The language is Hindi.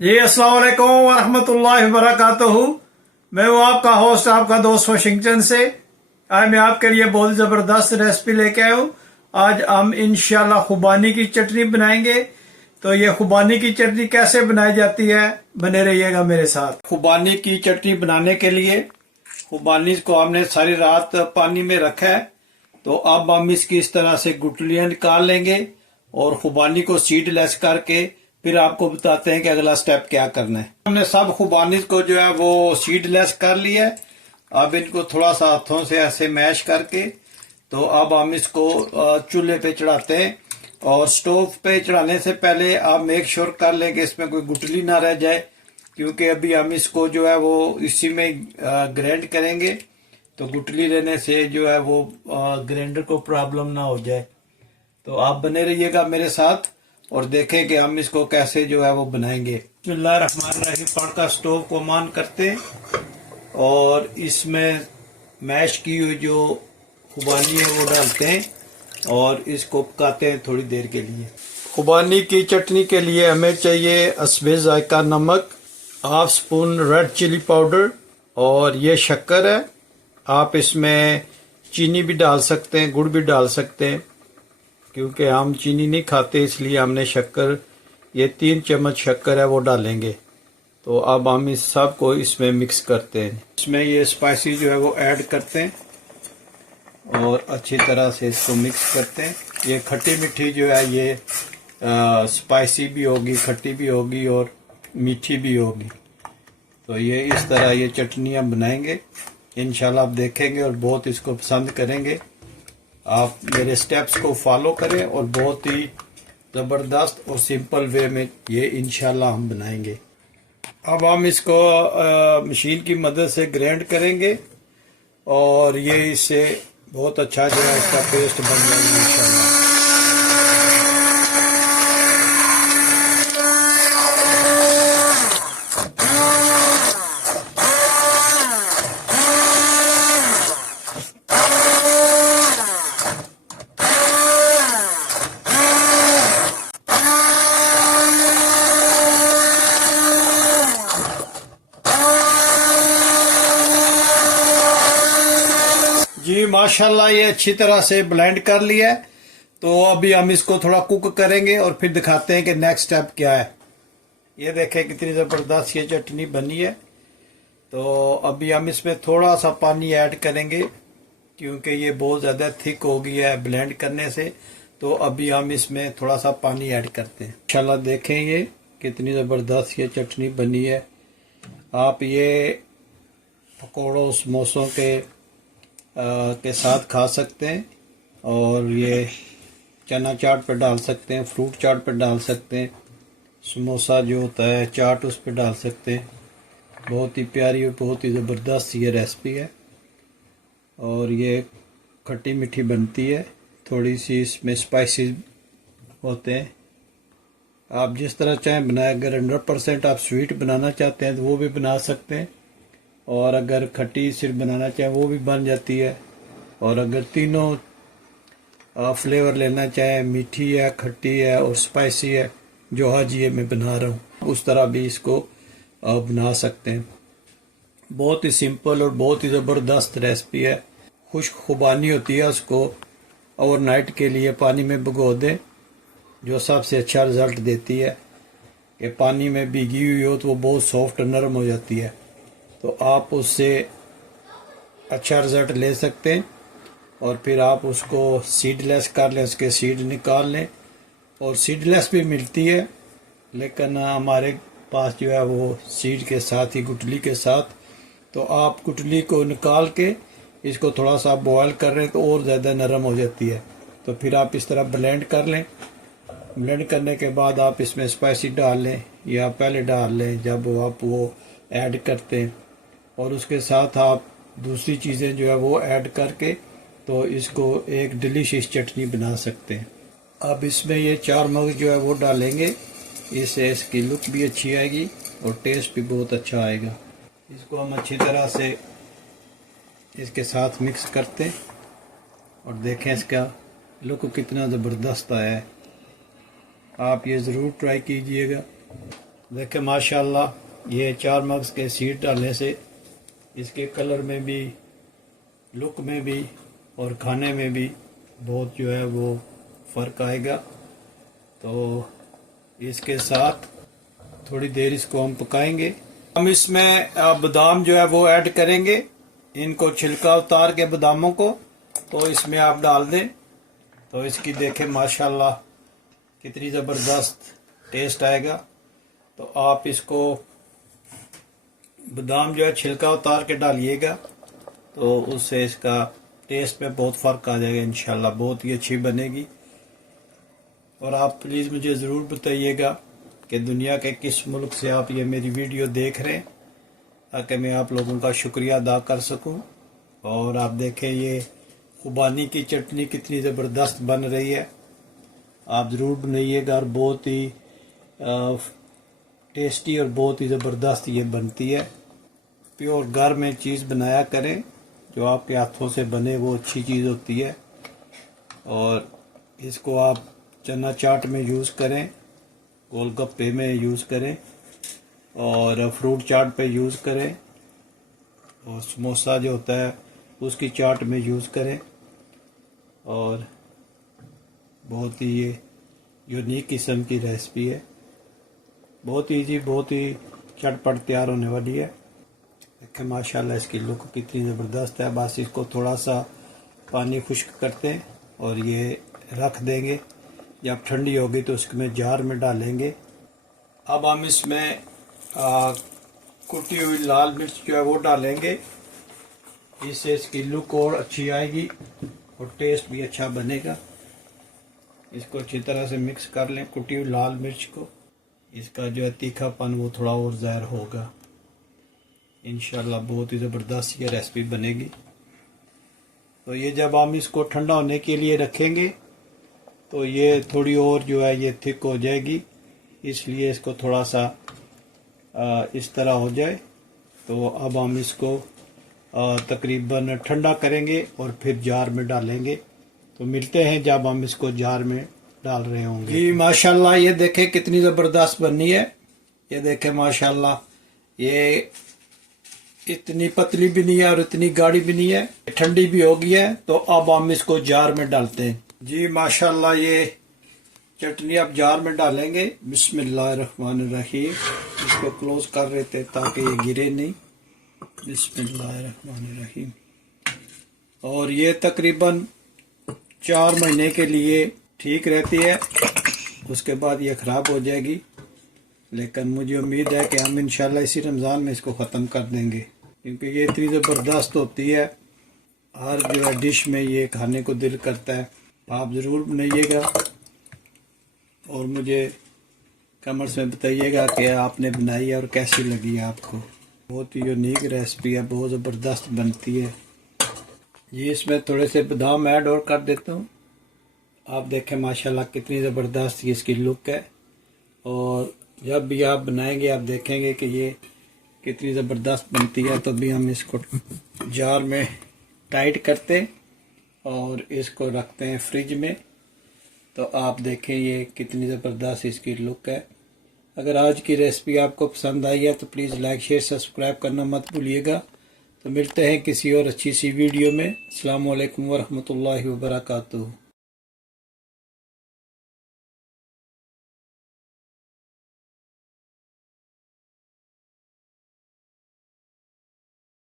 जी अस्सलाम वालेकुम वरहमतुल्लाहि वबरकातुहू। मैं हूँ आपका होस्ट, आपका दोस्त वाशिंगटन से। आज मैं आपके लिए बहुत ज़बरदस्त रेसिपी लेके आया हूँ। आज हम इंशाल्लाह खुबानी की चटनी बनाएंगे। तो ये खुबानी की चटनी कैसे बनाई जाती है, बने रहिएगा मेरे साथ। खुबानी की चटनी बनाने के लिए खुबानी को हमने सारी रात पानी में रखा है। तो अब हम इसकी इस तरह से गुठलियाँ निकाल लेंगे और खुबानी को सीडलेस करके फिर आपको बताते हैं कि अगला स्टेप क्या करना है। हमने सब खुबानी को जो है वो सीडलेस कर लिया है। अब इनको थोड़ा सा हाथों से ऐसे मैश करके तो अब हम इसको चूल्हे पे चढ़ाते हैं। और स्टोव पे चढ़ाने से पहले आप मेक श्योर कर लें कि इसमें कोई गुठली ना रह जाए, क्योंकि अभी हम इसको जो है वो इसी में ग्राइंड करेंगे। तो गुठली रहने से जो है वो ग्राइंडर को प्रॉब्लम ना हो जाए। तो आप बने रहिएगा मेरे साथ और देखें कि हम इसको कैसे जो है वो बनाएंगे। बिस्मिल्लाहिर्रहमानिर्रहीम। पड़का स्टोव को ऑन करते हैं और इसमें मैश की हुई जो खुबानी है वो डालते हैं और इसको पकाते हैं थोड़ी देर के लिए। खुबानी की चटनी के लिए हमें चाहिए हस्बे जायका नमक, half spoon red chilli powder और ये शक्कर है। आप इसमें चीनी भी डाल सकते हैं, गुड़ भी डाल सकते हैं, क्योंकि हम चीनी नहीं खाते इसलिए हमने शक्कर, ये 3 चम्मच शक्कर है वो डालेंगे। तो अब हम इस सब को इसमें मिक्स करते हैं। इसमें ये स्पाइसी जो है वो ऐड करते हैं और अच्छी तरह से इसको मिक्स करते हैं। ये खट्टी मीठी जो है ये स्पाइसी भी होगी, खट्टी भी होगी और मीठी भी होगी। तो ये इस तरह ये चटनियाँ बनाएंगे इंशाल्लाह, आप देखेंगे और बहुत इसको पसंद करेंगे। आप मेरे स्टेप्स को फॉलो करें और बहुत ही ज़बरदस्त और सिंपल वे में ये इंशाल्लाह हम बनाएंगे। अब हम इसको मशीन की मदद से ग्राइंड करेंगे और ये इससे बहुत अच्छा जो है इसका पेस्ट बन जाएगा इंशाल्लाह। जी माशाल्लाह, ये अच्छी तरह से ब्लेंड कर लिया है। तो अभी हम इसको थोड़ा कुक करेंगे और फिर दिखाते हैं कि नेक्स्ट स्टेप क्या है। ये देखें कितनी ज़बरदस्त ये चटनी बनी है। तो अभी हम इसमें थोड़ा सा पानी ऐड करेंगे क्योंकि ये बहुत ज़्यादा थिक हो गई है ब्लेंड करने से। तो अभी हम इसमें थोड़ा सा पानी ऐड करते हैं। इंशाल्लाह देखें ये कितनी ज़बरदस्त ये चटनी बनी है। आप ये पकौड़ों समोसों के साथ खा सकते हैं और ये चना चाट पर डाल सकते हैं, फ्रूट चाट पर डाल सकते हैं, समोसा जो होता है चाट उस पर डाल सकते हैं। बहुत ही प्यारी और बहुत ही ज़बरदस्त ये रेसिपी है और ये खट्टी मीठी बनती है, थोड़ी सी इसमें स्पाइसेस होते हैं। आप जिस तरह चाहें बनाएं। अगर 100% आप स्वीट बनाना चाहते हैं तो वो भी बना सकते हैं, और अगर खट्टी सिर्फ बनाना चाहें वो भी बन जाती है। और अगर तीनों फ्लेवर लेना चाहें, मीठी है, खट्टी है और स्पाइसी है, जो आज ये मैं बना रहा हूँ उस तरह भी इसको बना सकते हैं। बहुत ही सिंपल और बहुत ही ज़बरदस्त रेसिपी है। खुश्क खुबानी होती है, उसको ओवरनाइट के लिए पानी में भिगो दें, जो सबसे अच्छा रिज़ल्ट देती है। कि पानी में भीगी हुई हो तो वो बहुत सॉफ्ट नरम हो जाती है, तो आप उससे अच्छा रिज़ल्ट ले सकते हैं। और फिर आप उसको सीडलेस कर लें, उसके सीड निकाल लें। और सीडलेस भी मिलती है, लेकिन हमारे पास जो है वो सीड के साथ ही गुठली के साथ। तो आप गुठली को निकाल के इसको थोड़ा सा बॉयल कर लें तो और ज़्यादा नरम हो जाती है। तो फिर आप इस तरह ब्लेंड कर लें। ब्लेंड करने के बाद आप इसमें स्पाइसी डाल लें या पहले डाल लें जब आप वो ऐड करते हैं, और उसके साथ आप दूसरी चीज़ें जो है वो ऐड करके तो इसको एक डिलीशियस चटनी बना सकते हैं। अब इसमें ये 4 मगज जो है वो डालेंगे, इससे इसकी लुक भी अच्छी आएगी और टेस्ट भी बहुत अच्छा आएगा। इसको हम अच्छी तरह से इसके साथ मिक्स करते हैं और देखें इसका लुक कितना ज़बरदस्त आया है। आप ये ज़रूर ट्राई कीजिएगा। देखें माशाल्लाह ये 4 मग्स के सीड डालने से इसके कलर में भी, लुक में भी और खाने में भी बहुत जो है वो फ़र्क आएगा। तो इसके साथ थोड़ी देर इसको हम पकाएंगे। हम इसमें बादाम जो है वो ऐड करेंगे। इनको छिलका उतार के बादामों को तो इसमें आप डाल दें तो इसकी देखें माशाल्लाह कितनी ज़बरदस्त टेस्ट आएगा। तो आप इसको बादाम जो है छिलका उतार के डालिएगा तो उससे इसका टेस्ट में बहुत फ़र्क आ जाएगा इंशाल्लाह, बहुत ही अच्छी बनेगी। और आप प्लीज़ मुझे ज़रूर बताइएगा कि दुनिया के किस मुल्क से आप ये मेरी वीडियो देख रहे हैं ताकि मैं आप लोगों का शुक्रिया अदा कर सकूं। और आप देखें ये खुबानी की चटनी कितनी ज़बरदस्त बन रही है, आप ज़रूर बनाइएगा और बहुत ही टेस्टी और बहुत ही ज़बरदस्त ये बनती है। प्योर घर में चीज़ बनाया करें, जो आपके हाथों से बने वो अच्छी चीज़ होती है। और इसको आप चना चाट में यूज़ करें, गोलगप्पे में यूज़ करें और फ्रूट चाट पे यूज़ करें और समोसा जो होता है उसकी चाट में यूज़ करें। और बहुत ही ये यूनिक किस्म की रेसिपी है, बहुत ईजी, बहुत ही चटपट तैयार होने वाली है। देखें माशाल्लाह इसकी लुक कितनी ज़बरदस्त है। बस इसको थोड़ा सा पानी खुश्क करते हैं और ये रख देंगे। जब ठंडी होगी तो उसमें जार में डालेंगे। अब हम इसमें कुटी हुई लाल मिर्च जो है वो डालेंगे, इससे इसकी लुक और अच्छी आएगी और टेस्ट भी अच्छा बनेगा। इसको अच्छी तरह से मिक्स कर लें कुटी हुई लाल मिर्च को, इसका जो है तीखापन वो थोड़ा और ज़ाहिर होगा। इंशाल्लाह बहुत ही ज़बरदस्त ये रेसिपी बनेगी। तो ये जब हम इसको ठंडा होने के लिए रखेंगे तो ये थोड़ी और जो है ये थिक हो जाएगी, इसलिए इसको थोड़ा सा इस तरह हो जाए। तो अब हम इसको तकरीबन ठंडा करेंगे और फिर जार में डालेंगे। तो मिलते हैं जब हम इसको जार में डाल रहे होंगे। जी माशाल्लाह ये देखें कितनी ज़बरदस्त बनी है। ये देखें माशाल्लाह ये इतनी पतली भी नहीं है और इतनी गाढ़ी भी नहीं है, ठंडी भी हो गई है। तो अब हम इसको जार में डालते हैं। जी माशाल्लाह ये चटनी अब जार में डालेंगे। बिस्मिल्लाहिर्रहमानिर्रहीम। इसको क्लोज कर रहे थे ताकि ये गिरे नहीं। बिस्मिल्लाहिर्रहमानिर्रहीम। और ये तकरीबन 4 महीने के लिए ठीक रहती है, उसके बाद ये ख़राब हो जाएगी। लेकिन मुझे उम्मीद है कि हम इंशाल्लाह इसी रमज़ान में इसको ख़त्म कर देंगे, क्योंकि ये इतनी ज़बरदस्त होती है। हर जो है डिश में ये खाने को दिल करता है। आप ज़रूर बनाइएगा और मुझे कमेंट्स में बताइएगा कि आपने बनाई है और कैसी लगी है आपको। बहुत ही यूनिक रेसिपी है, बहुत ज़बरदस्त बनती है। ये इसमें थोड़े से बादाम ऐड और कर देता हूँ। आप देखें माशाल्लाह कितनी ज़बरदस्त इसकी लुक है। और जब भी आप बनाएंगे आप देखेंगे कि ये कितनी ज़बरदस्त बनती है। तो भी हम इसको जार में टाइट करते और इसको रखते हैं फ्रिज में। तो आप देखें ये कितनी ज़बरदस्त इसकी लुक है। अगर आज की रेसिपी आपको पसंद आई है तो प्लीज़ लाइक शेयर सब्सक्राइब करना मत भूलिएगा। तो मिलते हैं किसी और अच्छी सी वीडियो में। अस्सलाम वालेकुम वरहमतुल्लाहि वबरकातुहू।